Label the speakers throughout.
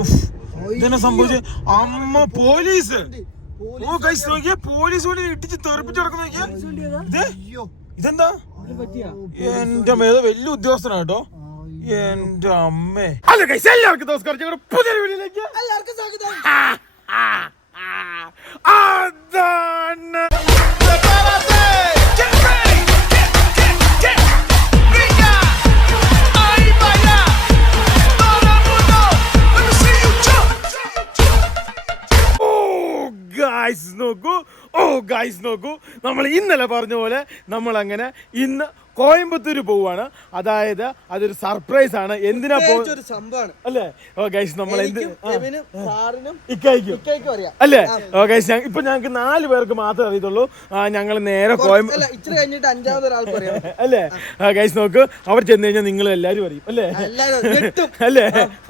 Speaker 1: Of ഇതെന്നെ സംഭവിച്ചു അമ്മ പോലീസ് ഓ കൈസ് നോക്കിയേ പോലീസ് കൂടി ഇട്ടിച്ച് തെറിപ്പിച്ച് കിടക്കുന്ന നോക്കിയേ ഇത് ഇതെന്താ എന്റെ മേത വലിയ ഉദ്യോഗസ്ഥനാ കേട്ടോ എന്റെ അമ്മേ അല്ല ഗൈസ് എല്ലാവർക്കും നമസ്കാരം ഞങ്ങളുടെ പുതിയ വീഡിയോയിലേക്ക്
Speaker 2: എല്ലാവർക്കും സ്വാഗതം
Speaker 1: അതാണ് ഗായ്സ് നോക്കൂ. ഓ ഗായ്സ് നോക്കൂ. നമ്മൾ ഇന്നലെ പറഞ്ഞ പോലെ നമ്മളങ്ങനെ ഇന്ന് കോയമ്പത്തൂര് പോവാണ്. അതായത് അതൊരു സർപ്രൈസ് ആണ്. എന്തിനാ പോ
Speaker 2: ഒരു സംഭവമാണ്.
Speaker 1: അല്ലേ? ഓ ഗൈസ് നമ്മൾ എന്ത് ഇക്കായിക്കും. അല്ലേ? ഓ ഗൈസ് ഇപ്പൊ ഞങ്ങൾക്ക് നാല് പേർക്ക് മാത്രമേ അറിയത്തുള്ളൂ. ഞങ്ങൾ നേരെ കോയമ്പത്തൂർ
Speaker 2: അല്ല
Speaker 1: ഗൈസ് നോക്ക്. അവർ ചെന്ന് കഴിഞ്ഞാൽ നിങ്ങൾ എല്ലാരും അറിയും. അല്ലേ? അല്ലേ?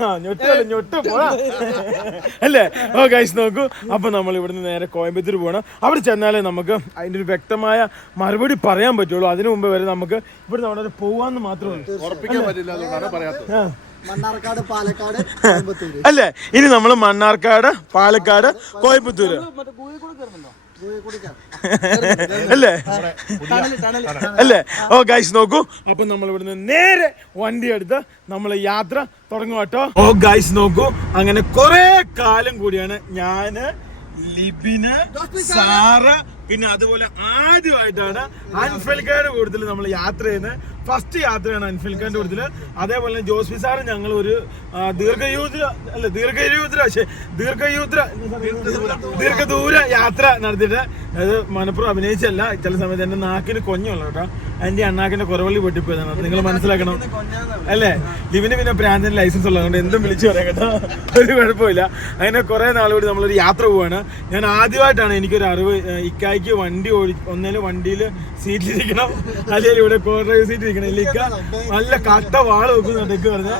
Speaker 1: ആ. ഞൊട്ടല്ലേ ഞൊട്ട് പോടാ. അല്ലേ? ഓ ഗൈസ് നോക്കൂ. അപ്പൊ നമ്മൾ ഇവിടുന്ന് നേരെ കോയമ്പത്തൂർ പോകണം അവിടെ ചെന്നാലേ നമുക്ക് അതിന്റെ ഒരു വ്യക്തമായ മറുപടി പറയാൻ പറ്റുള്ളൂ. അതിനു മുമ്പ് വരെ നമുക്ക് ഇവിടുന്ന് അവിടെ വരെ പോവാന്ന് മാത്രമേ.
Speaker 2: മണ്ണാർക്കാട് പാലക്കാട് കോയമ്പത്തൂര്.
Speaker 1: അല്ലേ? ഇനി നമ്മൾ മണ്ണാർക്കാട് പാലക്കാട് കോയമ്പത്തൂര്. അല്ലേ. അല്ലേ? ഓ ഗൈസ് നോക്കൂ. അപ്പൊ നമ്മൾ ഇവിടുന്ന് നേരെ വണ്ടി എടുത്ത് നമ്മൾ യാത്ര തുടങ്ങും കേട്ടോ. ഓ ഗൈസ് നോക്കൂ. അങ്ങനെ കുറെ കാലം കൂടിയാണ് ഞാൻ ലിബിന് സാറ് പിന്നെ അതുപോലെ ആദ്യമായിട്ടാണ് അൻഫൽക്കാട് കൂടുതൽ നമ്മൾ യാത്ര ചെയ്യുന്നത്. ഫസ്റ്റ് യാത്രയാണ് അൻഫിൽഖാന്റെ കൂടുതൽ അതേപോലെ തന്നെ ജോസ്ഫി സാറ് ഞങ്ങൾ ഒരു ദീർഘയൂദ്ര അല്ല ദീർഘയൂദ്ര പക്ഷേ ദീർഘയൂദ്ര ദീർഘദൂര യാത്ര നടത്തിയിട്ട്. അത് മലപ്പുറം അഭിനയിച്ചല്ല ചില സമയത്ത് എന്റെ നാക്കിന് കൊഞ്ഞുള്ള കേട്ടോ. എന്റെ അണ്ണാക്കിന്റെ കുറവള്ളി പൊട്ടിപ്പോയതാണ്. നിങ്ങൾ മനസ്സിലാക്കണം. അല്ലേ? ലിവിന് പിന്നെ പ്രാന്തിന് ലൈസൻസ് ഉള്ളതുകൊണ്ട് എന്തും വിളിച്ചു പറയാം കേട്ടോ. ഒരു കുഴപ്പമില്ല. അങ്ങനെ കുറെ നാളുകൂടി നമ്മളൊരു യാത്ര പോവാണ്. ഞാൻ ആദ്യമായിട്ടാണ് എനിക്കൊരു അറിവ് ഇക്കായ്ക്ക് വണ്ടി ഓടി ഒന്നേലും വണ്ടിയിൽ സീറ്റിലിരിക്കണം. അല്ലെങ്കിൽ ഇവിടെ കോർണർ ഡ്രൈവ് ഇക്ക നല്ല കട്ട വാൾ വെക്കുന്നുണ്ട് പറഞ്ഞ.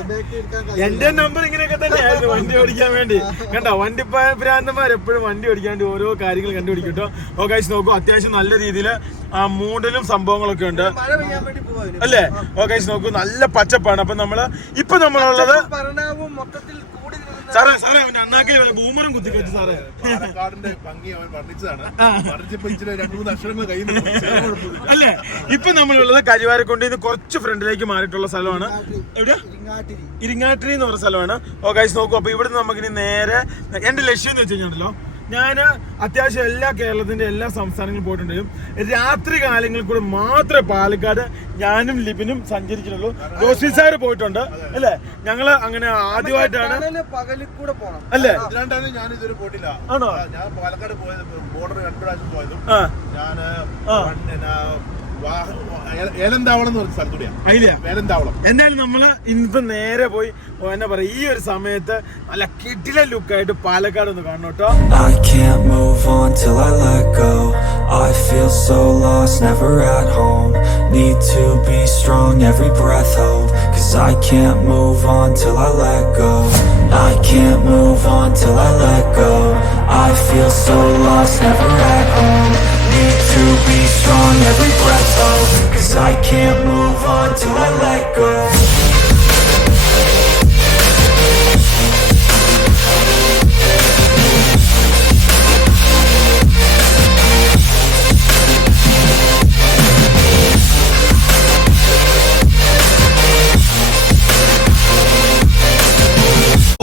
Speaker 1: എന്റെ നമ്പർ ഇങ്ങനെയൊക്കെ തന്നെയായിരുന്നു വണ്ടി ഓടിക്കാൻ വേണ്ടി. കണ്ടോ? വണ്ടി ഭ്രാന്തന്മാർ എപ്പോഴും വണ്ടി ഓടിക്കാൻ വേണ്ടി ഓരോ കാര്യങ്ങൾ കണ്ടുപിടിക്കും കേട്ടോ. ഓ ഗൈസ് നോക്കൂ. അത്യാവശ്യം നല്ല രീതിയിൽ ആ മൂടലും സംഭവങ്ങളൊക്കെ ഉണ്ട്. അല്ലേ? ഓ ഗൈസ് നോക്കൂ. നല്ല പച്ചപ്പാണ്. അപ്പൊ നമ്മൾ ഇപ്പൊ നമ്മളുള്ളത്
Speaker 2: മൊത്തത്തിൽ
Speaker 1: സാറേ സാറേ അവന്റെ അണ്ണാക്കി ബൂമറും കുത്തി വെച്ചു സാറേ.
Speaker 3: പാലക്കാടിന്റെ ഭംഗി അവൻ വർണിച്ചതാണ്. വർണിച്ചപ്പോ ഇച്ചിരി രണ്ടു മൂന്ന് അക്ഷരങ്ങൾ കയ്യിൽ
Speaker 1: അല്ലേ? ഇപ്പൊ നമ്മളുള്ളത് കരിവാരക്കൊണ്ടിൽ നിന്ന് കുറച്ച് ഫ്രണ്ടിലേക്ക് മാറിയിട്ടുള്ള സ്ഥലമാണ്. എവിടെ?
Speaker 2: ഇരിങ്ങാട്ടിരി.
Speaker 1: ഇരിങ്ങാട്ടിരി എന്ന് പറഞ്ഞ സ്ഥലമാണ്. ഓ ഗൈസ് നോക്കൂ. അപ്പൊ ഇവിടുന്ന് നമുക്കിനി നേരെ എന്റെ ലക്ഷ്യം എന്ന് വെച്ച് കഴിഞ്ഞാണല്ലോ ഞാൻ അത്യാവശ്യം എല്ലാ കേരളത്തിന്റെ എല്ലാ സംസ്ഥാനങ്ങളിലും പോയിട്ടുണ്ടെങ്കിലും രാത്രി കാലങ്ങളിൽ കൂടെ മാത്രമേ പാലക്കാട് ഞാനും ലിബിനും സഞ്ചരിച്ചിട്ടുള്ളൂ. റോഷി സാർ പോയിട്ടുണ്ട് അല്ലേ? ഞങ്ങൾ അങ്ങനെ ആദ്യമായിട്ടാണ് അല്ലേ?
Speaker 3: ഞാൻ
Speaker 1: ആണോ?
Speaker 3: ഞാൻ പാലക്കാട് പോയത് ബോർഡർ രണ്ടു പ്രാവശ്യം പോയതും.
Speaker 1: ആ. എന്തായാലും നമ്മൾ ഇന്നിപ്പോ നേരെ പോയി എന്നാ പറയാ ഈ ഒരു സമയത്ത് നല്ല കിട്ടില ലുക്കായിട്ട് പാലക്കാട് ഒന്ന് കാണണം കേട്ടോ
Speaker 4: I can't move on till I let go. I feel so lost, never at home. Need to be strong, every breath hold. Cause I can't move on till I let go. I can't move on till I let go. I feel so lost, never at home. Need to be strong, every breath hold. Cause I can't move on till I let go.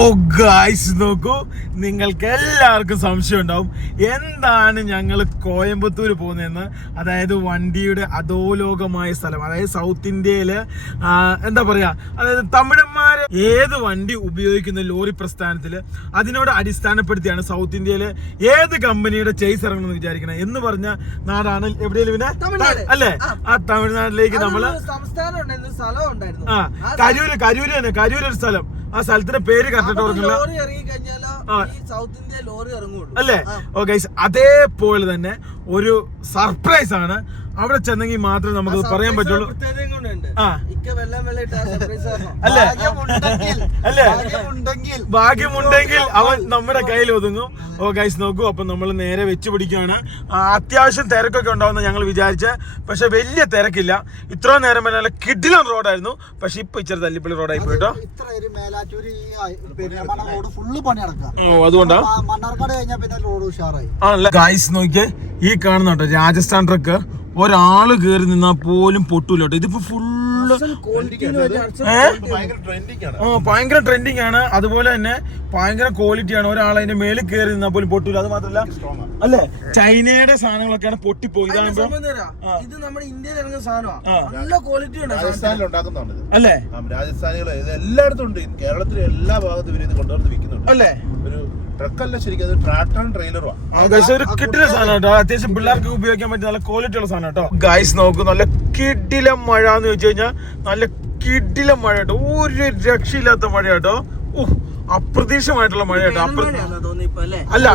Speaker 1: Oh guys നോക്കൂ നിങ്ങൾക്ക് എല്ലാവർക്കും സംശയം ഉണ്ടാവും. എന്താണ് ഞങ്ങൾ കോയമ്പത്തൂർ പോകുന്നതെന്ന്? അതായത് വണ്ടിയുടെ അധോലോകമായ സ്ഥലം. അതായത് സൗത്ത് ഇന്ത്യയിൽ എന്താ പറയാ അതായത് തമിഴന്മാർ ഏത് വണ്ടി ഉപയോഗിക്കുന്ന ലോറി പ്രസ്ഥാനത്തിൽ അതിനോട് അടിസ്ഥാനപ്പെടുത്തിയാണ് സൗത്ത് ഇന്ത്യയിലെ ഏത് കമ്പനിയുടെ ചേസ് ഇറങ്ങണമെന്ന് വിചാരിക്കണം എന്ന് പറഞ്ഞ നാടാണ് എവിടെയെങ്കിലും പിന്നെ. അല്ലേ? ആ. തമിഴ്നാട്ടിലേക്ക് നമ്മൾ
Speaker 2: അതൊരു സംസ്ഥാനം
Speaker 1: ആ കരൂര് കരൂര് തന്നെ കരൂര് ഒരു സ്ഥലം. ആ സ്ഥലത്തിന്റെ പേര് കറക്റ്റ്
Speaker 2: ലോറി ഇറങ്ങി കഴിഞ്ഞാലോ ഈ സൗത്ത് ഇന്ത്യ ലോറി ഇറങ്ങുള്ളൂ.
Speaker 1: അല്ലേ. ഓ ഗൈസ് അതേപോലെ തന്നെ ഒരു സർപ്രൈസ് ആണ്. അവിടെ ചെന്നെങ്കിൽ മാത്രമേ നമുക്ക് പറയാൻ പറ്റുള്ളൂ. ആ. അല്ലേ? അല്ലേ?
Speaker 5: ഭാഗ്യമുണ്ടെങ്കിൽ.
Speaker 1: അവൻ നമ്മുടെ കയ്യിൽ ഒതുങ്ങും. ഓ ഗൈസ് നോക്കൂ. അപ്പൊ നമ്മൾ നേരെ വെച്ച് പിടിക്കുകയാണ്. അത്യാവശ്യം തിരക്കൊക്കെ ഉണ്ടാവുന്ന ഞങ്ങൾ വിചാരിച്ച. പക്ഷെ വലിയ തിരക്കില്ല. ഇത്ര നേരം വരെ നല്ല കിഡിലൻ റോഡായിരുന്നു. പക്ഷെ ഇപ്പൊ ഇച്ചിരി തല്ലിപ്പള്ളി റോഡായി പോയിട്ടോ. ഓ അതുകൊണ്ടാ?
Speaker 5: മണ്ണാർക്കാട് കഴിഞ്ഞാൽ പിന്നെ റോഡ് ഉഷാറായി.
Speaker 1: ആണല്ലേ? ഗൈസ് നോക്കിയേ. ഈ കാണുന്നുണ്ടോ? രാജസ്ഥാൻ ട്രക്ക് ഒരാൾ കേറി നിന്നാൽ പോലും പൊട്ടൂല കേട്ടോ. ഇതിപ്പോ ഫുള്ള്
Speaker 3: ഭയങ്കര ട്രെൻഡിങ് ആണ്.
Speaker 1: അതുപോലെ തന്നെ ഭയങ്കര ക്വാളിറ്റി ആണ്. ഒരാൾ അതിന്റെ മേളിൽ കയറി നിന്നാൽ പോലും പൊട്ടൂല. അത്
Speaker 3: ആണ്.
Speaker 1: അല്ലേ? ചൈനയുടെ സാധനങ്ങളൊക്കെയാണ് പൊട്ടിപ്പോയി. ഇതാണ്.
Speaker 2: ഇത് നമ്മുടെ ഇന്ത്യയിൽ ഇറങ്ങുന്ന സാധനമാണ് നല്ല ക്വാളിറ്റി ഉണ്ട്
Speaker 3: രാജസ്ഥാനിൽ ഉണ്ടാക്കുന്നതാണ്
Speaker 1: അല്ലേ?
Speaker 3: ആ, രാജസ്ഥാനികൾ എല്ലായിടത്തും ഉണ്ട്. കേരളത്തിലെ എല്ലാ ഭാഗത്തും ഇത് കൊണ്ടുവന്ന് വിൽക്കുന്നുണ്ട്.
Speaker 1: അല്ലേ?
Speaker 3: ഒരു ട്രക്കല്ല ശരിക്കും അത് ട്രാക്ടറും ട്രെയിലറുമാണ്
Speaker 1: ഒരു കിട്ടില സാധനം കേട്ടോ. അത്യാവശ്യം പിള്ളേർക്ക് ഉപയോഗിക്കാൻ പറ്റിയ നല്ല ക്വാളിറ്റി ഉള്ള സാധനം കേട്ടോ. ഗൈസ് നോക്കൂ നല്ല കിടില മഴ എന്ന് വെച്ച് കഴിഞ്ഞാൽ നല്ല കിടില മഴ കേട്ടോ ഒരു രക്ഷയില്ലാത്ത മഴ കേട്ടോ അപ്രതീക്ഷമായിട്ടുള്ള മഴ കേട്ടോ
Speaker 2: അല്ലേ?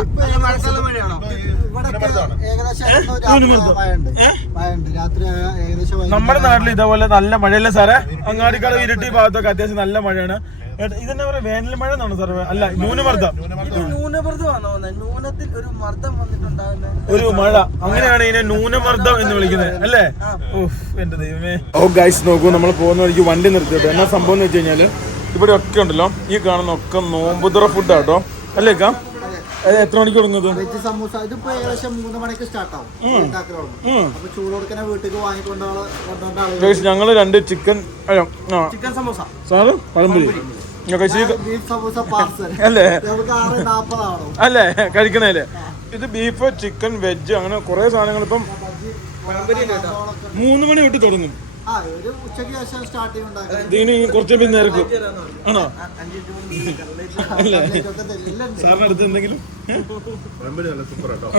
Speaker 1: നമ്മുടെ നാട്ടിൽ ഇതേപോലെ നല്ല മഴയല്ലേ സാറേ? അങ്ങാടിക്കാട് ഇരുട്ടി ഭാഗത്തൊക്കെ അത്യാവശ്യം നല്ല മഴയാണ്. ഇതെന്നാ പറയാ? വേനൽ മഴ എന്നാണ് സാറേ? അല്ല ന്യൂനമർദ്ദം.
Speaker 2: ന്യൂനത്തിൽ ഒരു മർദ്ദം
Speaker 1: ഒരു മഴ. അങ്ങനെയാണ് ഇതിനെ ന്യൂനമർദ്ദം എന്ന് വിളിക്കുന്നത്. അല്ലേ? എന്റെ ദൈവമേ. ഓ ഗൈസ് നോക്കൂ നമ്മൾ പോകുന്ന വഴിക്ക് വണ്ടി നിർത്തിയിട്ട് എന്നാ സംഭവം എന്ന് വെച്ച് കഴിഞ്ഞാൽ ഇവിടെ ഒക്കെ ഉണ്ടല്ലോ. ഈ കാണുന്ന ഒക്കെ നോമ്പുതുറ ഫുഡ് ആട്ടോ അല്ലേ കാ അത്. എത്ര മണിക്ക് തുടങ്ങുന്നത്?
Speaker 5: വെജ് സമൂസ. ഇതിപ്പോ ഏകദേശം മൂന്ന് മണിക്ക് സ്റ്റാർട്ട് ആവും. അപ്പൊ വീട്ടിലേക്ക്
Speaker 1: ഞങ്ങൾ രണ്ട് ചിക്കൻ ആ.
Speaker 2: ചിക്കൻ സമോസ.
Speaker 1: സാറ്? പഴംപൊരി. അല്ലേ? അല്ലേ? കഴിക്കണല്ലേ ഇത് ബീഫ് ചിക്കൻ വെജ് അങ്ങനെ കുറെ സാധനങ്ങൾ ഇപ്പം മൂന്ന് മണി തൊട്ട് തുടങ്ങും.
Speaker 5: ആ ഒരു ഉച്ചയ്ക്ക് ശേഷം സ്റ്റാർട്ടിങ് ഉണ്ടാക്കുന്നത്
Speaker 1: ഇതിന് കുറച്ച് പിന്നെ ആണോ? അല്ലേ?
Speaker 5: എല്ലാം ഉണ്ട്.
Speaker 1: സാറിന് അടുത്ത് എന്തെങ്കിലും?
Speaker 3: സൂപ്പർ കേട്ടോ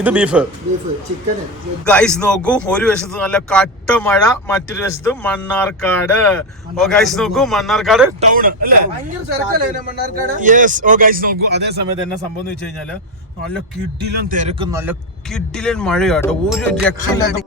Speaker 1: ഇത്
Speaker 5: ബീഫ്
Speaker 1: ഗൈസ് നോക്കൂ ഒരു വശത്ത് നല്ല കട്ട മഴ മറ്റൊരു വശത്ത് മണ്ണാർക്കാട്. ഓ ഗൈസ് നോക്കൂ മണ്ണാർക്കാട് ടൗൺ അല്ലേ? യെസ് ഓ ഗൈസ് നോക്കൂ അതേ സമയത്ത് എന്നെ സംഭവം എന്ന് വെച്ച് കഴിഞ്ഞാൽ നല്ല കിഡിലൻ തിരക്കും നല്ല കിഡിലൻ മഴയാട്ടോ. ഒരു രക്ഷയില്ലാത്ത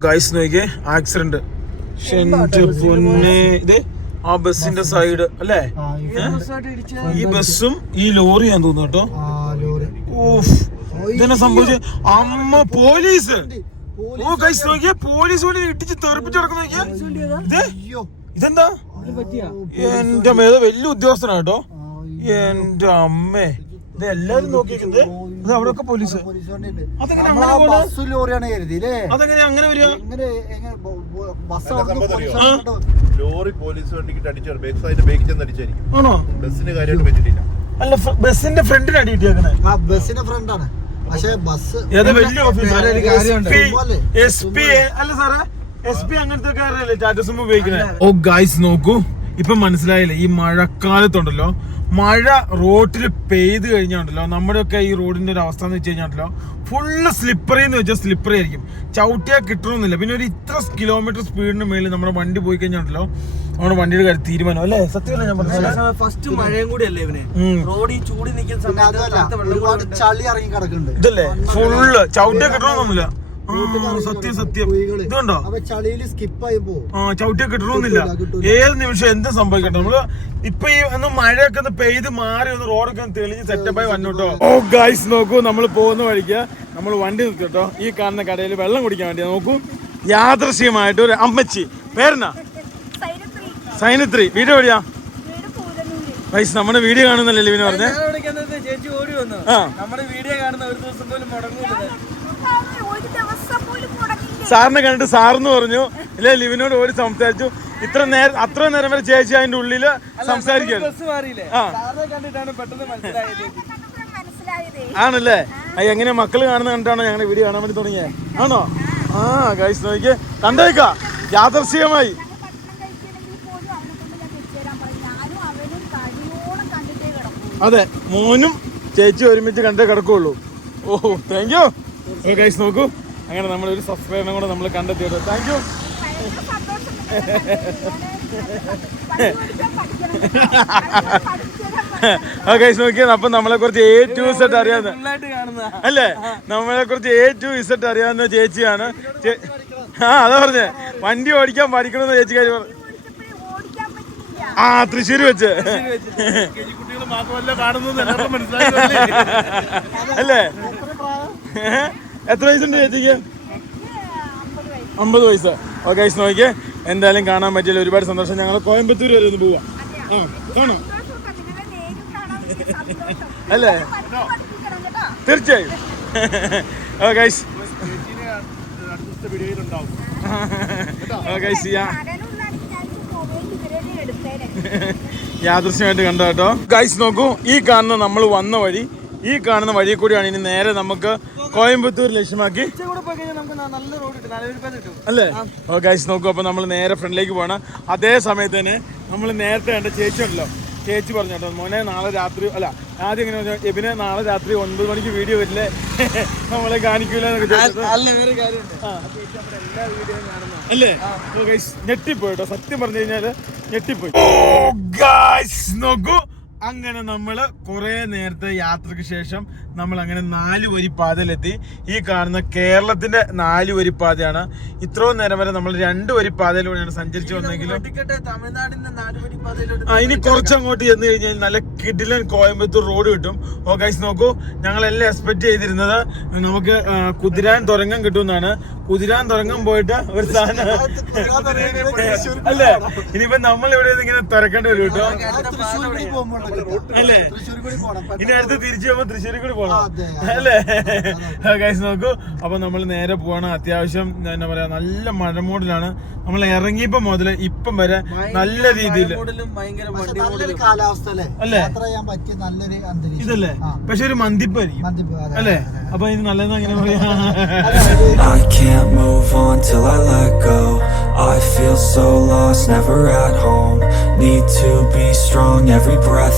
Speaker 1: ഗൈസ് നോക്കിയേ ആക്സിഡന്റ് പൊന്നെ. ഇത് ആ ബസ്സിന്റെ സൈഡ് അല്ലേ?
Speaker 5: ഈ
Speaker 2: ബസ്സും
Speaker 1: ഈ ഈ ലോറിയാന്ന് തോന്നുന്നു കേട്ടോ.
Speaker 5: ഇതന്നെ സംഭവിച്ചു
Speaker 1: ഊഫ് ഇതെന്നെ സംഭവിച്ച? അമ്മ പോലീസ് ഓ ഗൈസ് നോക്കിയേ പോലീസ് കൂടി ഇട്ടിച്ച് തെറിപ്പിച്ച് കിടക്കുന്ന നോക്കിയേ. ഇതെന്താ? എന്റെ മേത വലിയ ഉദ്യോഗസ്ഥനാട്ടോ എന്റെ അമ്മേ. ഇത് എല്ലാരും നോക്കിയിരിക്കുന്നത് ഇത് അവിടെ ഒക്കെ പോലീസ്
Speaker 5: ബസ് ലോറിയാണ്
Speaker 1: അതെങ്ങനെ അങ്ങനെ വരിക.
Speaker 3: ലോറി പോലീസ് വണ്ടിക്ക് ചെന്ന് അടിച്ചായിരിക്കും
Speaker 1: ആണോ?
Speaker 3: ബസ്സിന് കാര്യമായിട്ട് പറ്റിയിട്ടില്ല
Speaker 1: അല്ല ബസ്സിന്റെ ഫ്രണ്ടിന് അടി കിട്ടിയേക്കണേ
Speaker 5: ആ ബസ്സിന്റെ ഫ്രണ്ടാണ് പക്ഷേ ബസ്
Speaker 1: ഏത് വലിയ ഓഫീസ് എസ് പി അല്ല സാറേ എസ് പി അങ്ങനത്തെ ഓ ഗൈസ് നോക്കൂ. ഇപ്പൊ മനസ്സിലായില്ലേ ഈ മഴക്കാലത്തുണ്ടല്ലോ മഴ റോഡിൽ പെയ്ത് കഴിഞ്ഞാണ്ടല്ലോ നമ്മുടെയൊക്കെ ഈ റോഡിന്റെ ഒരു അവസ്ഥ എന്ന് വെച്ച് കഴിഞ്ഞാണ്ടല്ലോ ഫുള്ള് സ്ലിപ്പറി എന്ന് വെച്ചാൽ സ്ലിപ്പറി ആയിരിക്കും. ചവിട്ടിയാൽ കിട്ടണമെന്നില്ല. പിന്നെ ഒരു ഇത്ര കിലോമീറ്റർ സ്പീഡിന് മേളിൽ നമ്മുടെ വണ്ടി പോയി കഴിഞ്ഞാണ്ടല്ലോ നമ്മുടെ വണ്ടിയുടെ കാര്യം തീരുമാനം. അല്ലേ? സത്യമല്ല ഞാൻ പറഞ്ഞത്?
Speaker 2: ഫസ്റ്റ് മഴയും കൂടി അല്ലേ ഇവന് റോഡ് ഈ ചൂടി നിൽക്കുന്ന സമയത്ത് വെള്ളം കൂടി
Speaker 5: ചളി ഇറങ്ങി കിടക്കുന്നുണ്ട്.
Speaker 1: ഇതല്ലേ? ഫുള്ള് ചവിട്ടിയാൽ
Speaker 5: ഇറങ്ങി
Speaker 1: സത്യം സത്യം. ഇതുണ്ടോ?
Speaker 5: ചളിയിൽ സ്കിപ്പായി പോകും
Speaker 1: ആ കിട്ടണമെന്നില്ല. ഏത് നിമിഷം എന്ത് സംഭവിക്കട്ടെ. നമ്മൾ ഇപ്പൊ ഈ ഒന്ന് മഴയൊക്കെ ഒന്ന് പെയ്ത് മാറി ഒന്ന് റോഡൊക്കെ ഒന്ന് തെളിഞ്ഞ് സെറ്റപ്പായി വന്നു കേട്ടോ ഓ ഗൈസ് നോക്കൂ നമ്മൾ പോകുന്ന വഴിക്ക് നമ്മൾ വണ്ടി നിർത്തി കേട്ടോ ഈ കാണുന്ന കടയിൽ വെള്ളം കുടിക്കാൻ വേണ്ടി നോക്കൂ യാദൃശ്യമായിട്ട് ഒരു അമ്മച്ചി. പേരെന്നാ? സൈനത്രി. വീട് എവിടെയാ? ഗൈസ് നമ്മുടെ വീഡിയോ കാണുന്നല്ലേ ലിവിന് പറഞ്ഞേ?
Speaker 2: ചേച്ചി ഓടി വന്നു.
Speaker 1: ആ.
Speaker 2: നമ്മുടെ വീഡിയോ കാണുന്ന ഒരു ദിവസം പോലും മുടങ്ങൂല
Speaker 6: ഒരു ദിവസം പോലും മുടങ്ങില്ല
Speaker 1: സാറിനെ കണ്ടിട്ട് സാറെന്ന് പറഞ്ഞു അല്ലെ ലിവിനോട് ഓടി സംസാരിച്ചു. ഇത്ര നേരം അത്ര നേരം വരെ ചേച്ചി അതിന്റെ
Speaker 2: ഉള്ളിൽ മനസ്സിലായതേ.
Speaker 1: ആണല്ലേ? എങ്ങനെ മക്കൾ കാണുന്ന കണ്ടാണോ ഞങ്ങൾ വീഡിയോ കാണാൻ വേണ്ടി തുടങ്ങിയത് ആണോ? ആ ഗൈസ് നോക്കിയേ. കണ്ടേക്കാ. യാദർശികമായി. അതെ മോനും ചേച്ചി ഒരുമിച്ച് കണ്ടേ കിടക്കുള്ളൂ. ഓ താങ്ക് യു ഗൈസ് നോക്കൂ. അങ്ങനെ നമ്മൾ ഒരു സബ്സ്ക്രൈബറും കൂടെ നമ്മൾ കണ്ടെത്തിയോ താങ്ക് യു ഓക്കെ നോക്കിയാൽ അപ്പൊ നമ്മളെ കുറിച്ച് എ ടു ഇസെറ്റ് അറിയാവുന്ന അല്ലേ? നമ്മളെ കുറിച്ച് എ ടു ഇസെറ്റ് അറിയാവുന്ന ചേച്ചിയാണ്. ആ അതാ പറഞ്ഞേ. വണ്ടി ഓടിക്കാൻ പഠിക്കണമെന്ന് ചേച്ചി കാര്യം പറഞ്ഞു.
Speaker 6: ഓടിക്കാൻ പറ്റുന്നില്ല
Speaker 1: ആ തൃശ്ശൂര് വെച്ച്. അല്ലേ? എത്ര വയസ്സുണ്ട് ചേച്ചിക്ക്?
Speaker 6: അമ്പത് വയസ്സ്.
Speaker 1: ഓക്കെ വയസ്സ് നോക്കിയേ എന്തായാലും കാണാൻ പറ്റില്ല ഒരുപാട് സന്തോഷം. ഞങ്ങൾ കോയമ്പത്തൂർ വരെ ഒന്ന് പോവാ. ആ കാണാം? അല്ലേ? തീർച്ചയായും.
Speaker 6: ഓക്കെ ഓക്കെ
Speaker 1: യാദൃശ്യമായിട്ട് കണ്ടോ കേട്ടോ? ഗൈസ് നോക്കൂ. ഈ കാണുന്ന നമ്മൾ വന്ന വഴി ഈ കാണുന്ന വഴി കൂടിയാണ് ഇനി നേരെ നമുക്ക് കോയമ്പത്തൂർ ലക്ഷ്യമാക്കി. അല്ലേ? ഓ ഗൈസ് നോക്കൂ അപ്പോൾ നമ്മൾ നേരെ ഫ്രണ്ടിലേക്ക് പോകണം അതേ സമയത്ത് തന്നെ നമ്മൾ നേരത്തെ കണ്ട ചേച്ചി ഉണ്ടല്ലോ. ചേച്ചി പറഞ്ഞു കേട്ടോ മോനെ നാളെ രാത്രി അല്ല ആദ്യം ഇങ്ങനെ പറഞ്ഞു എബിനെ നാളെ രാത്രി ഒൻപത് മണിക്ക് വീഡിയോ വരില്ലേ? നമ്മളെ കാണിക്കൂല
Speaker 2: അല്ല
Speaker 1: ഞെട്ടിപ്പോയി കേട്ടോ. സത്യം പറഞ്ഞു കഴിഞ്ഞാൽ ഞെട്ടിപ്പോയി. നോക്കൂ. അങ്ങനെ നമ്മൾ കുറെ നേരത്തെ യാത്രയ്ക്ക് ശേഷം നമ്മൾ അങ്ങനെ നാല് വരി പാതയിലെത്തി. ഈ കാണുന്ന കേരളത്തിന്റെ നാല് വരി പാതയാണ്. ഇത്രയും നേരം വരെ നമ്മൾ രണ്ട് വരി പാതയിലൂടെയാണ് സഞ്ചരിച്ചു വന്നെങ്കിലും. ആ ഇനി കുറച്ചങ്ങോട്ട് ചെന്ന് കഴിഞ്ഞാൽ നല്ല കിഡിലൻ കോയമ്പത്തൂർ റോഡ് കിട്ടും. ഓ ഗൈസ് നോക്കൂ. ഞങ്ങളെല്ലാം എക്സ്പെക്ട് ചെയ്തിരുന്നത് നമുക്ക് കുതിരാൻ തുരങ്കം കിട്ടുമെന്നാണ്. കുതിരാൻ തുരങ്കം പോയിട്ട് ഒരു സാധനം അല്ലേ? ഇനിയിപ്പോ നമ്മൾ ഇവിടെ ഇങ്ങനെ തുരക്കേണ്ടി വരും കേട്ടോ. അല്ലേ? ഇനി അടുത്ത് തിരിച്ചു പോകുമ്പോ തൃശ്ശൂരിൽ കൂടി പോകണം അല്ലേ? ഗൈസ് നോക്കൂ. അപ്പൊ നമ്മൾ നേരെ പോവാണ്. അത്യാവശ്യം എന്താ പറയാ നല്ല മഴ മഴമൂടിലാണ്. നമ്മൾ ഇറങ്ങിയപ്പോ മുതൽ ഇപ്പം വരെ നല്ല രീതിയിൽ
Speaker 5: അല്ലേ?
Speaker 1: ഇതല്ലേ. പക്ഷെ ഒരു മന്തിപ്പായിരിക്കും. അല്ലേ. അപ്പൊ ഇത് നല്ലത് അങ്ങനെ പറയാ.
Speaker 5: അതെ, ഒരു
Speaker 4: I can't move on till I let go. I feel so lost, never at home. Need to be strong, every breath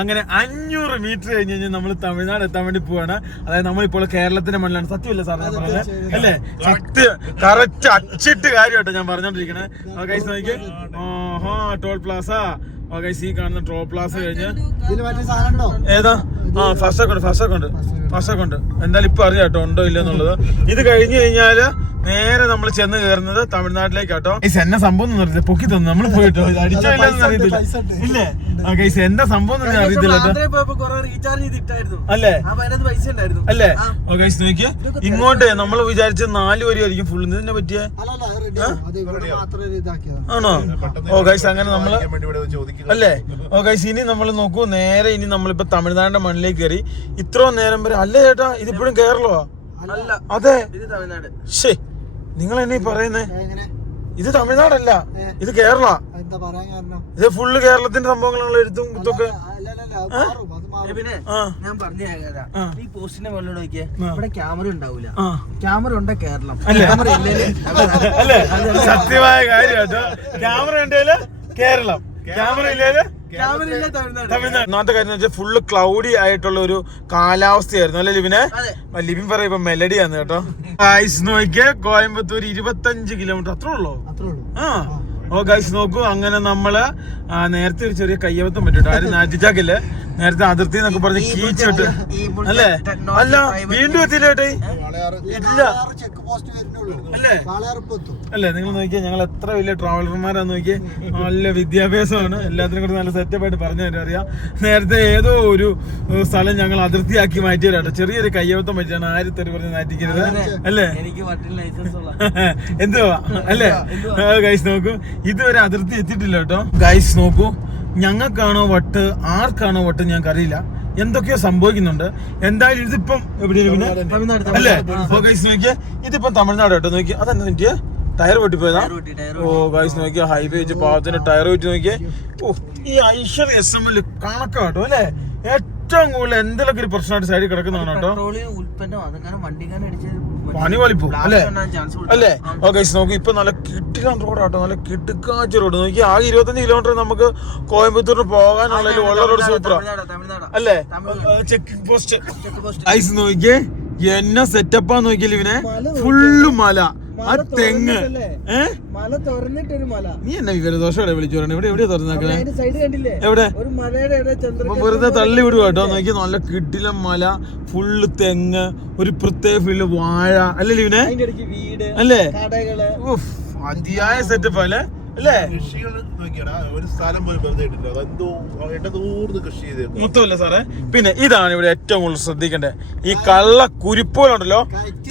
Speaker 1: അങ്ങനെ അഞ്ഞൂറ് മീറ്റർ കഴിഞ്ഞ് കഴിഞ്ഞാൽ നമ്മൾ തമിഴ്നാട് എത്താൻ വേണ്ടി പോവാണ്. അതായത് നമ്മളിപ്പോൾ കേരളത്തിന്റെ മണ്ണിലാണ്. സത്യമല്ല സാർ ഞാൻ പറഞ്ഞത്? അല്ലേ? സത്യ കറക്റ്റ് അച്ചിട്ട് കാര്യമായിട്ടോ ഞാൻ പറഞ്ഞോണ്ടിരിക്കണേ. നോക്കി ഓഹോ ടോൾ പ്ലാസ ഓ ഗൈസ് ഈ കാണുന്ന ടോൾ പ്ലാസ കഴിഞ്ഞ് ഏതാ ആ ഫസ്റ്റ് ഒക്കെ ഉണ്ട് ഫസ്റ്റ് ഒക്കെ ഉണ്ട് ഫസ്റ്റ് ഒക്കെ ഉണ്ട് എന്തായാലും ഇപ്പൊ അറിയാം കേട്ടോ ഉണ്ടോ ഇല്ല എന്നുള്ളത്. ഇത് കഴിഞ്ഞു കഴിഞ്ഞാൽ നേരെ നമ്മൾ ചെന്ന് കയറുന്നത് തമിഴ്നാട്ടിലേക്ക് കേട്ടോ ഈ എന്നെ സംഭവം പൊക്കി തന്നു. നമ്മൾ പോയിട്ടോ? അടിച്ചില്ല അടിച്ചോ ഇല്ലെന്ന് അറിയത്തില്ല. ഇല്ലേ? എന്താ സംഭവം അറിയത്തില്ല അല്ലേ?
Speaker 2: അപ്പൊ പൈസ ഉണ്ടായിരുന്നു.
Speaker 1: അല്ലേ? നോക്കിയേ. ഇങ്ങോട്ട് നമ്മൾ വിചാരിച്ച നാല് വരി ആയിരിക്കും ഫുൾ ഇതിനെ പറ്റിയ?
Speaker 5: അല്ല അല്ല റെഡി അത് ഇവിടെ മാത്രം ഒരു
Speaker 1: ആണോ? ഓ ഗൈസ് അങ്ങനെ
Speaker 3: നമ്മൾ വേണ്ടി ഇവിടെ ചോദിക്കുക
Speaker 1: അല്ലേ? ഓ ഗൈസ് ഇനി നമ്മൾ നോക്കൂ നേരെ ഇനി നമ്മളിപ്പോ തമിഴ്നാടിന്റെ മണ്ണിലേക്ക് കയറി. ഇത്രയും നേരം വരെ അല്ലേ ചേട്ടാ? ഇതിപ്പോഴും കേരളമാ?
Speaker 2: അല്ല.
Speaker 1: അതെ.
Speaker 2: ഇത് തമിഴ്നാട്.
Speaker 1: ശേ നിങ്ങൾ എന്നെ പറയുന്നേ? ഇത് തമിഴ്നാടല്ല. ഇത് കേരള.
Speaker 5: എന്താ പറയാൻ കാരണം?
Speaker 1: ഇത് ഫുള്ള് കേരളത്തിന്റെ സംഭവങ്ങളാണ് എഴുത്തും
Speaker 5: മാറും
Speaker 2: പിന്നെ ഞാൻ പറഞ്ഞു. ഈ പോസ്റ്റിന്റെ മുകളിൽ നോക്കിയേ ഇവിടെ ക്യാമറ ഉണ്ടാവൂല. ക്യാമറ ഉണ്ട കേരളം? ക്യാമറ
Speaker 1: ഇല്ലേ സത്യമായ കാര്യം കേട്ടോ ക്യാമറ ഉണ്ടെങ്കിൽ കേരളം. ക്യാമറ
Speaker 2: ഇല്ല
Speaker 1: ഒന്നാമത്തെ കാര്യം വെച്ചാൽ ഫുള്ള് ക്ലൗഡി ആയിട്ടുള്ള ഒരു കാലാവസ്ഥയായിരുന്നു. അല്ലെ ലിബിനെ? ലിബിൻ പറയാ ഇപ്പൊ ആണ് കേട്ടോ. ഗൈസ് നോക്കിയ കോയമ്പത്തൂർ ഇരുപത്തഞ്ച് കിലോമീറ്റർ അത്രേ ഉള്ളൂ? ആ. ഓ ഗൈസ് നോക്കൂ അങ്ങനെ നമ്മൾ നേരത്തെ ഒരു ചെറിയ കയ്യബത്തം പറ്റിട്ടോ ആരും നാറ്റിച്ചാക്കില്ലേ നേരത്തെ അതിർത്തി എന്നൊക്കെ പറഞ്ഞ് കീച്ചിട്ട്. അല്ലേ? അല്ല വീണ്ടും എത്തിയില്ല ചേട്ടേ ഇല്ല.
Speaker 5: പോസ്റ്റ് വരുന്നുള്ളൂ
Speaker 1: അല്ലേ? നിങ്ങൾ നോക്കിയാൽ ഞങ്ങൾ എത്ര വലിയ ട്രാവലർമാരാന്ന് നോക്കിയേ? നല്ല വിദ്യാഭ്യാസമാണ്. എല്ലാത്തിനും കൂടി നല്ല സെറ്റപ്പ് ആയിട്ട് പറഞ്ഞു തരാൻ അറിയാം. നേരത്തെ ഏതോ ഒരു സ്ഥലം ഞങ്ങൾ അതിർത്തിയാക്കി മാറ്റിയതാട്ടോ ചെറിയൊരു കയ്യവത്തം പറ്റിയാണ് ആരും തെറി പറഞ്ഞ് നാറ്റിക്കരുത്. അല്ലേ? എന്തുവാ? അല്ലേ? ഗൈസ് നോക്കൂ. ഇതുവരെ അതിർത്തി എത്തിയിട്ടില്ല കേട്ടോ. ഗൈസ് നോക്കൂ. ഞങ്ങൾക്കാണോ വട്ട് ആർക്കാണോ വട്ട് ഞങ്ങൾക്ക് അറിയില്ല എന്തൊക്കെയോ സംഭവിക്കുന്നുണ്ട്. എന്തായാലും ഇതിപ്പം എവിടെയാണ് പിന്നെ?
Speaker 2: തമിഴ്നാട്
Speaker 1: അല്ലേ? ഇതിപ്പം തമിഴ്നാട് കേട്ടോ നോക്കി അതെന്താ നോക്കിയേ ടയർ പൊട്ടിപ്പോയതാ? ഓ ഗൈസ് നോക്കിയ ഹൈവേ വെച്ച് പാവത്തിന്റെ ടയർ വെച്ച് നോക്കിയേ. ഓ ഈ ഐഷർ എസ് എം എൽ കണക്കാട്ടോ അല്ലേ? ഏറ്റവും കൂടുതൽ എന്തെങ്കിലും ഒരു പ്രശ്നമായിട്ട് സൈഡിൽ കിടക്കുന്നതാണ് കേട്ടോ. പണി വലിപ്പോ അല്ലേ? അല്ലേ? ഓക്കെ നോക്കി ഇപ്പൊ നല്ല കിട്ടിക്കാൻ റോഡാട്ടോ നല്ല കിടുക്കാച്ച റോഡ് നോക്കി ആകെ ഇരുപത്തഞ്ച് കിലോമീറ്റർ നമുക്ക് കോയമ്പത്തൂരിന് പോകാനുള്ള ഉള്ള റോഡ്
Speaker 2: സൂപ്പർ
Speaker 1: അല്ലേ?
Speaker 2: ചെക്ക് പോസ്റ്റ്
Speaker 1: ഐസ് നോക്കിയേ എന്നെ സെറ്റപ്പാ നോക്കിയില്ല ഇവനെ ഫുള്ള് മല. ആ തെങ്ങ്. ഏ?
Speaker 2: മല തുറന്നിട്ടൊരു മല.
Speaker 1: നീ എന്നെ വിവരദോഷം വിളിച്ചു പറഞ്ഞു ഇവിടെ എവിടെ തുറന്നേക്കണേ?
Speaker 2: സൈഡ് കണ്ടില്ലേ?
Speaker 1: എവിടെ?
Speaker 2: ഒരു മലയുടെ
Speaker 1: വെറുതെ തള്ളി വിടുക കേട്ടോ. നോക്കി നല്ല കിട്ടില മല ഫുള്ള് തെങ്ങ് ഒരു പ്രത്യേക ഫീൽഡ് വാഴ. അല്ലേ ലിവിനെ? അല്ലേ? അതിയായ സെറ്റപ്പ് അല്ലേ? അല്ലേ?
Speaker 3: കൃഷികൾ ഒരു സ്ഥലം പോലും വെറുതെ ഇട്ടില്ല അതെന്തോ കൃഷി
Speaker 1: മൊത്തമല്ല സാറേ? പിന്നെ ഇതാണ് ഇവിടെ ഏറ്റവും കൂടുതൽ ശ്രദ്ധിക്കേണ്ടത്. ഈ കള്ള കുരിപ്പോലുണ്ടല്ലോ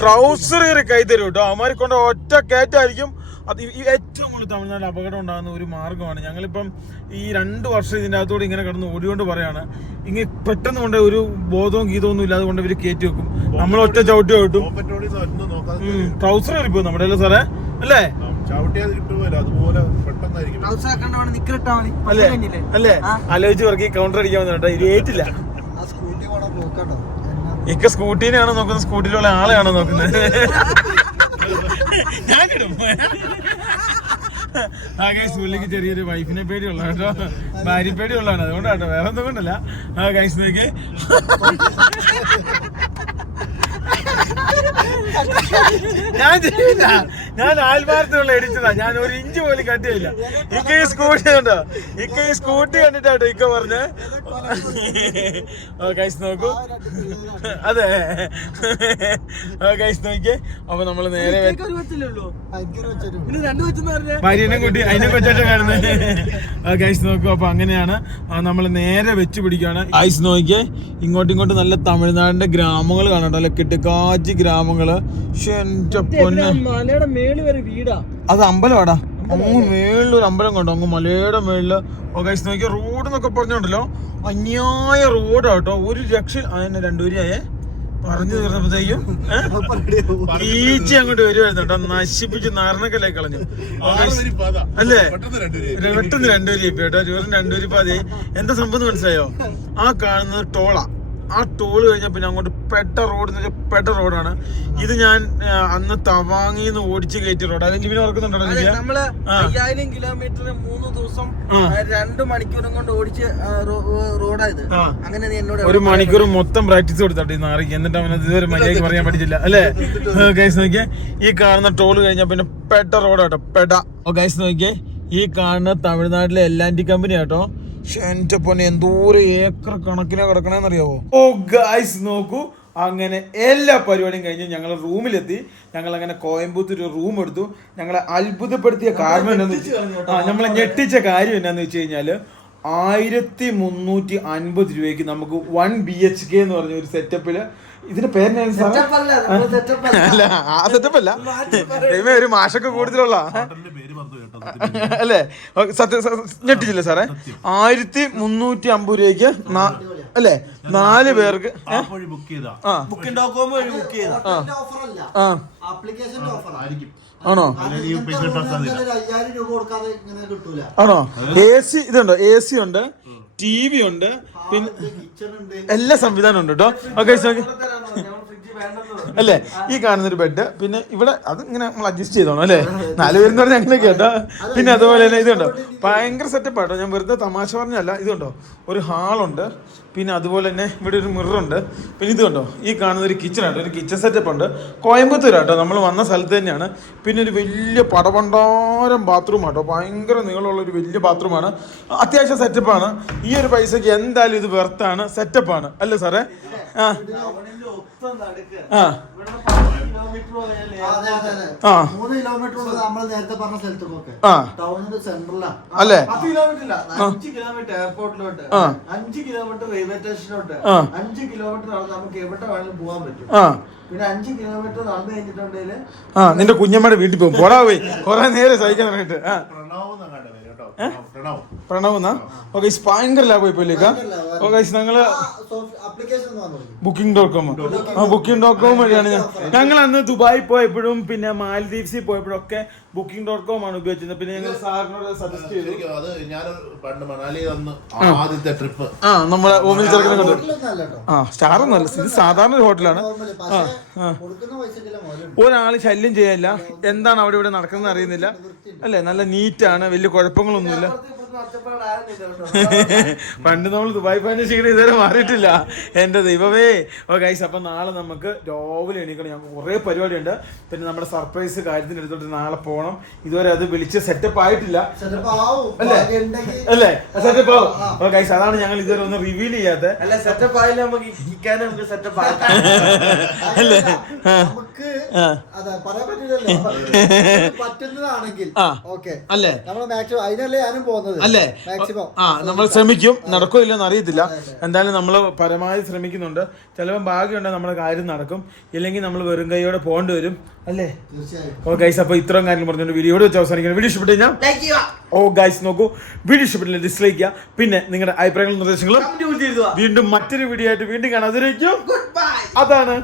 Speaker 1: ട്രൗസർ കയറി കൈ തരും കേട്ടോ. അവന്മാരെ കൊണ്ട് ഒറ്റ കയറ്റായിരിക്കും. അത് ഈ ഏറ്റവും കൂടുതൽ തമിഴ്നാട് അപകടം ഉണ്ടാകുന്ന ഒരു മാർഗമാണ്. ഞങ്ങളിപ്പം ഈ രണ്ട് വർഷം ഇതിന്റെ അകത്തോടെ ഇങ്ങനെ കിടന്ന് ഓടിക്കൊണ്ട് പറയാണ്. ഇങ്ങനെ പെട്ടെന്ന് കൊണ്ട് ഒരു ബോധവും ഗീതവും ഒന്നും ഇല്ലാതെ കൊണ്ട് ഇവർ കയറ്റി വെക്കും. നമ്മൾ ഒറ്റ ചവിട്ടി കിട്ടും ട്രൗസർ കയറിപ്പോ നമ്മുടെ അല്ലേ സാറേ? അല്ലേ?
Speaker 3: ചവിട്ടിയാൽ കിട്ടുമല്ലോ അതുപോലെ പെട്ടെന്നായിരിക്കും.
Speaker 1: അല്ലേ? അല്ലേ? ആലോചിച്ച് കൗണ്ടർ അടിക്കാൻ വന്നിട്ടോ ഇത് ഏറ്റില്ല. ഇക്ക സ്കൂട്ടീനെയാണോ നോക്കുന്നത്? സ്കൂട്ടിയിലുള്ള ആളെയാണോ നോക്കുന്നത്? ഞാൻ കിടും ആകെ സ്കൂളിലേക്ക് ചെറിയൊരു വൈഫിനെ പേടിയുള്ള കേട്ടോ. ഭാര്യ പേടിയുള്ളതാണ്. അതുകൊണ്ടാട്ടോ വേറെ ഒന്നും കൊണ്ടല്ല. ആ ഗൈസ് നോക്കി ഞാൻ ചെയ്യില്ല. ഞാൻ ആത്മാർത്ഥമുള്ള ഇടിച്ചതാ ഞാൻ ഒരു ഇഞ്ച് പോലും കട്ടിയില്ല. ഇക്ക ഈ സ്കൂട്ടി കണ്ടോ? ഇക്ക ഈ സ്കൂട്ടി കണ്ടിട്ടാട്ടോ ഇക്ക പറഞ്ഞ്? ഓ ഗൈസ് നോക്കൂ. അതെ. ഓ ഗൈസ് നോക്കിയേ. അപ്പൊ നമ്മൾ നേരെ ഭാര്യനെ കൂട്ടി അതിനെ കൊച്ചായിട്ട് കാണുന്നത്. ഗൈസ് നോക്കൂ. അപ്പൊ അങ്ങനെയാണ്. നമ്മൾ നേരെ വെച്ച് പിടിക്കുകയാണ്. ഐസ് നോക്കിയേ. ഇങ്ങോട്ടും ഇങ്ങോട്ടും നല്ല തമിഴ്നാടിന്റെ ഗ്രാമങ്ങൾ കാണട്ടോ അല്ലെ കിട്ടുകാച്ചി ഗ്രാമങ്ങൾ. ശ്ശെ, എന്റെ പൊന്നെ.
Speaker 2: മലയുടെ വരെ വീടാ.
Speaker 1: അത് അമ്പലമാടാ അങ്ങ് മേളിൽ ഒരു അമ്പലം കണ്ടോ. അങ്ങ് മലയുടെ മേളിൽ. ഗൈസ് നോക്കിയ റോഡ് എന്നൊക്കെ പറഞ്ഞോണ്ടല്ലോ. അന്യായ റോഡാ കേട്ടോ ഒരു രക്ഷ അതിന് രണ്ടുപേരായേ പറഞ്ഞു തീർന്നപ്പോഴത്തേക്കും ഈച്ചി അങ്ങോട്ട് വരുമായിരുന്നു കേട്ടോ. നശിപ്പിച്ച് നാരണക്കല്ലേ കളഞ്ഞു. അല്ലേ?
Speaker 3: പെട്ടെന്ന് രണ്ടുപേര്
Speaker 1: കേട്ടോ ചോറും രണ്ടുപേരും പാതി. എന്താ സംഭവം മനസ്സിലായോ? ആ കാണുന്നത് ടോളാ. ആ ടോൾ കഴിഞ്ഞാൽ പിന്നെ അങ്ങോട്ട് പെട്ട റോഡ് എന്ന് വെച്ചാൽ പെട്ട റോഡാണ് ഇത് ഞാൻ അന്ന് അന്ന് തവാങ്ങിന്ന് ഓടിച്ച് കയറ്റിയ റോഡ് അല്ലെങ്കിൽ പിന്നെ ഓർക്കുന്നുണ്ടോ? നമ്മൾ.
Speaker 2: അയ്യായിരം കിലോമീറ്റർ മൂന്ന് ദിവസം രണ്ട് മണിക്കൂറും കൊണ്ട് ഓടിച്ച് റോഡായത് അങ്ങനെ എന്നോട്
Speaker 1: ഒരു മണിക്കൂർ മൊത്തം പ്രാക്ടീസ് കൊടുത്തോട്ടെ ഈ നാറിക്ക്. എന്നിട്ട് അവൻ ഇതുവരെ മര്യാദയ്ക്ക് പറയാൻ പറ്റില്ല അല്ലേ? ഗൈസ് നോക്കിയേ. ഈ കാണുന്ന ടോൾ കഴിഞ്ഞാൽ പിന്നെ പെട്ട റോഡാട്ടോ പെട. ഓ ഗൈസ് നോക്കിയേ. ഈ കാണുന്ന തമിഴ്നാട്ടിലെ എല്ലാന്റി കമ്പനി ആട്ടോ. പൊന്നെ എന്തോരം ഏക്കർ കണക്കിനാ കിടക്കണേന്നറിയാവോ? ഓ ഗായ്സ് നോക്കൂ. അങ്ങനെ എല്ലാ പരിപാടിയും കഴിഞ്ഞ് ഞങ്ങൾ റൂമിലെത്തി. ഞങ്ങൾ അങ്ങനെ കോയമ്പത്തൂർ ഒരു റൂം എടുത്തു. ഞങ്ങളെ അത്ഭുതപ്പെടുത്തിയ കാര്യം എന്താണെന്ന് ആ നമ്മളെ ഞെട്ടിച്ച കാര്യം എന്നാന്ന് വെച്ച് കഴിഞ്ഞാൽ ആയിരത്തി മുന്നൂറ്റി അൻപത് രൂപയ്ക്ക് നമുക്ക് വൺ ബി എച്ച് കെ എന്ന് പറഞ്ഞ ഒരു സെറ്റപ്പിൽ ഇതിന്റെ പേരെന്നാണ് സെറ്റപ്പ് അല്ല ആ. സെറ്റപ്പ് അല്ല. ഒരു മാഷൊക്കെ കൂടുതലുള്ള അല്ലേ? സത്യം ഞെട്ടിച്ചില്ല സാറേ? ആയിരത്തി മുന്നൂറ്റി അമ്പത് രൂപയ്ക്ക് അല്ലേ? നാല് പേർക്ക്
Speaker 3: ആ വഴി ബുക്ക് ചെയ്താ.
Speaker 2: ബുക്കിംഗ് ഡോക്കോമോ ബുക്ക് ചെയ്താ.
Speaker 5: ഓഫർ അല്ല.
Speaker 1: ആ.
Speaker 5: ആപ്ലിക്കേഷന്റെ ഓഫർ
Speaker 1: ആണോ?
Speaker 3: അല്ലെങ്കിൽ പൈസ കിട്ടാൻ സാധ്യത
Speaker 5: രൂപ കൊടുക്കാതെ ഇങ്ങനെ കിട്ടൂല.
Speaker 1: ആണോ? എ സി ഇതുണ്ടോ? എ സി ഉണ്ട് ടി വി ഉണ്ട് പിന്നെ എല്ലാ സംവിധാനം ഉണ്ട് കേട്ടോ ഓക്കെ അല്ലേ? ഈ കാണുന്നൊരു ബെഡ് പിന്നെ ഇവിടെ അത് ഇങ്ങനെ നമ്മൾ അഡ്ജസ്റ്റ് ചെയ്തോണം അല്ലേ? നാല് പേരെന്ന് പറഞ്ഞാൽ അങ്ങനെ കേട്ടോ. പിന്നെ അതുപോലെ തന്നെ ഇതുണ്ടോ? ഭയങ്കര സെറ്റപ്പ് ആട്ടോ. ഞാൻ വെറുതെ തമാശ പറഞ്ഞല്ല ഇതുണ്ടോ? ഒരു ഹാളുണ്ട് പിന്നെ അതുപോലെ തന്നെ ഇവിടെ ഒരു മിററുണ്ട് പിന്നെ ഇത് കണ്ടോ ഈ കാണുന്ന ഒരു കിച്ചൺ ആട്ടോ. ഒരു കിച്ചൺ സെറ്റപ്പ് ഉണ്ട്. കോയമ്പത്തൂർ ആട്ടോ. നമ്മൾ വന്ന സ്ഥലത്ത് തന്നെയാണ്. പിന്നെ ഒരു വലിയ പടപണ്ടാരം ബാത്റൂം ആട്ടോ. ഭയങ്കര നീളമുള്ള ഒരു വലിയ ബാത്റൂമാണ് അത്യാവശ്യം സെറ്റപ്പാണ് ഈ ഒരു പൈസക്ക് എന്തായാലും ഇത് വെർത്താണ് സെറ്റപ്പാണ് അല്ലേ സാറേ?
Speaker 2: കിലോമീറ്റർ
Speaker 5: നമ്മൾ നേരത്തെ പറഞ്ഞ
Speaker 1: അല്ലേ?
Speaker 2: കിലോമീറ്റർ അഞ്ച് കിലോമീറ്റർ കിലോമീറ്റർ റെയിൽവേ കിലോമീറ്റർ നമുക്ക് എവിടെ പോകാൻ പറ്റും പിന്നെ കിലോമീറ്റർ
Speaker 1: ആ. നിന്റെ കുഞ്ഞമ്മയുടെ വീട്ടിൽ പോകും. പോടാ പോയി. കൊറേ നേരം സഹിക്കാനായിട്ട്
Speaker 3: പ്രണവ് പ്രണവ്.
Speaker 1: എന്നാ? ഓക്കെ ഭയങ്കര ലാഭം ഇപ്പൊ ഇല്ലേക്ക ഓക്കെ
Speaker 5: ഞങ്ങൾ
Speaker 1: ബുക്കിംഗ് ഡോട്ട് കോം ആ ബുക്കിംഗ് ഡോട്ട് കോം വഴിയാണ് ഞാൻ. ഞങ്ങൾ അന്ന് ദുബായി പോയപ്പോഴും പിന്നെ മാലദ്വീപ്സിൽ പോയപ്പോഴും ഒക്കെ ബുക്കിംഗ് ഡോട്ട് കോം ആണ് ഉപയോഗിച്ചത് പിന്നെ ഞങ്ങൾ സാറിനോട് സജസ്റ്റ് ചെയ്തു.
Speaker 3: അത് ഞാൻ പണ്ട് മണാലി വന്ന് ആദ്യത്തെ ട്രിപ്പ്
Speaker 1: ആ നമ്മുടെ ഓമിനി ചെറുക്കനെ കൊണ്ട്. ആ സ്റ്റാർ ഒന്നല്ല ഇത് സാധാരണ ഒരു ഹോട്ടലാണ്
Speaker 5: ഒരാൾ
Speaker 1: ഒരാൾ ശല്യം ചെയ്യല്ല. എന്താണ് അവിടെ ഇവിടെ നടക്കുന്നത് അറിയുന്നില്ല. അല്ലേ? നല്ല നീറ്റാണ് വലിയ കുഴപ്പങ്ങളൊന്നുമില്ല പണ്ട് നമ്മൾ ദുബായ് പാന്റെ ക്ഷീണം ഇതുവരെ മാറിയിട്ടില്ല. എന്റെ ദൈവമേ. ഓ ഗൈസ് അപ്പം നാളെ നമുക്ക് രാവിലെ എണീക്കണം. ഞങ്ങൾക്ക് കുറേ പരിപാടിയുണ്ട്. പിന്നെ നമ്മുടെ സർപ്രൈസ് കാര്യത്തിന് എടുത്തോട്ട് നാളെ പോകണം ഇതുവരെ അത് വിളിച്ച് സെറ്റപ്പ് ആയിട്ടില്ല. അല്ലേ? അല്ലേ? സെറ്റപ്പ് ആവും. ഓ ഗൈസ് അതാണ് ഞങ്ങൾ ഇതുവരെ ഒന്ന് റിവീൽ ചെയ്യാത്ത.
Speaker 2: അല്ല സെറ്റപ്പ് ആയില്ല നമുക്ക് നമുക്ക് സെറ്റപ്പ്
Speaker 1: അല്ലേ?
Speaker 5: നമുക്ക് പറയാൻ പറ്റില്ലല്ലോ പറ്റുന്നതാണെങ്കിൽ. ഓക്കെ
Speaker 1: അല്ലേ?
Speaker 5: നമ്മൾ മാക്സിമം അതിനല്ലേ ഞാനും പോകുന്നത്?
Speaker 1: അല്ലേ? ആ നമ്മൾ ശ്രമിക്കും. നടക്കോ ഇല്ലെന്ന് അറിയത്തില്ല. എന്തായാലും നമ്മൾ പരമാവധി ശ്രമിക്കുന്നുണ്ട്. ചിലപ്പോൾ ഭാഗ്യമുണ്ടെങ്കിൽ നമ്മുടെ കാര്യം നടക്കും. ഇല്ലെങ്കിൽ നമ്മൾ വെറും കൈയോടെ പോകേണ്ടി വരും. അല്ലേ? ഓ ഗൈസ് അപ്പോൾ ഇത്രയും കാര്യം പറഞ്ഞുകൊണ്ട് വീഡിയോയോട് വെച്ച് അവസാനിക്കുന്നു. വീഡിയോ ഇഷ്ടപ്പെട്ടു കഴിഞ്ഞാൽ ഓ ഗൈസ് നോക്കൂ. വീഡിയോ ഇഷ്ടപ്പെട്ടില്ല ഡിസ്ലൈക്ക് ചെയ്യുക. പിന്നെ നിങ്ങളുടെ അഭിപ്രായങ്ങളും നിർദ്ദേശങ്ങളും വീണ്ടും മറ്റൊരു വീഡിയോ ആയിട്ട് വീണ്ടും
Speaker 2: കാണാതിരിക്കും
Speaker 1: അതാണ്.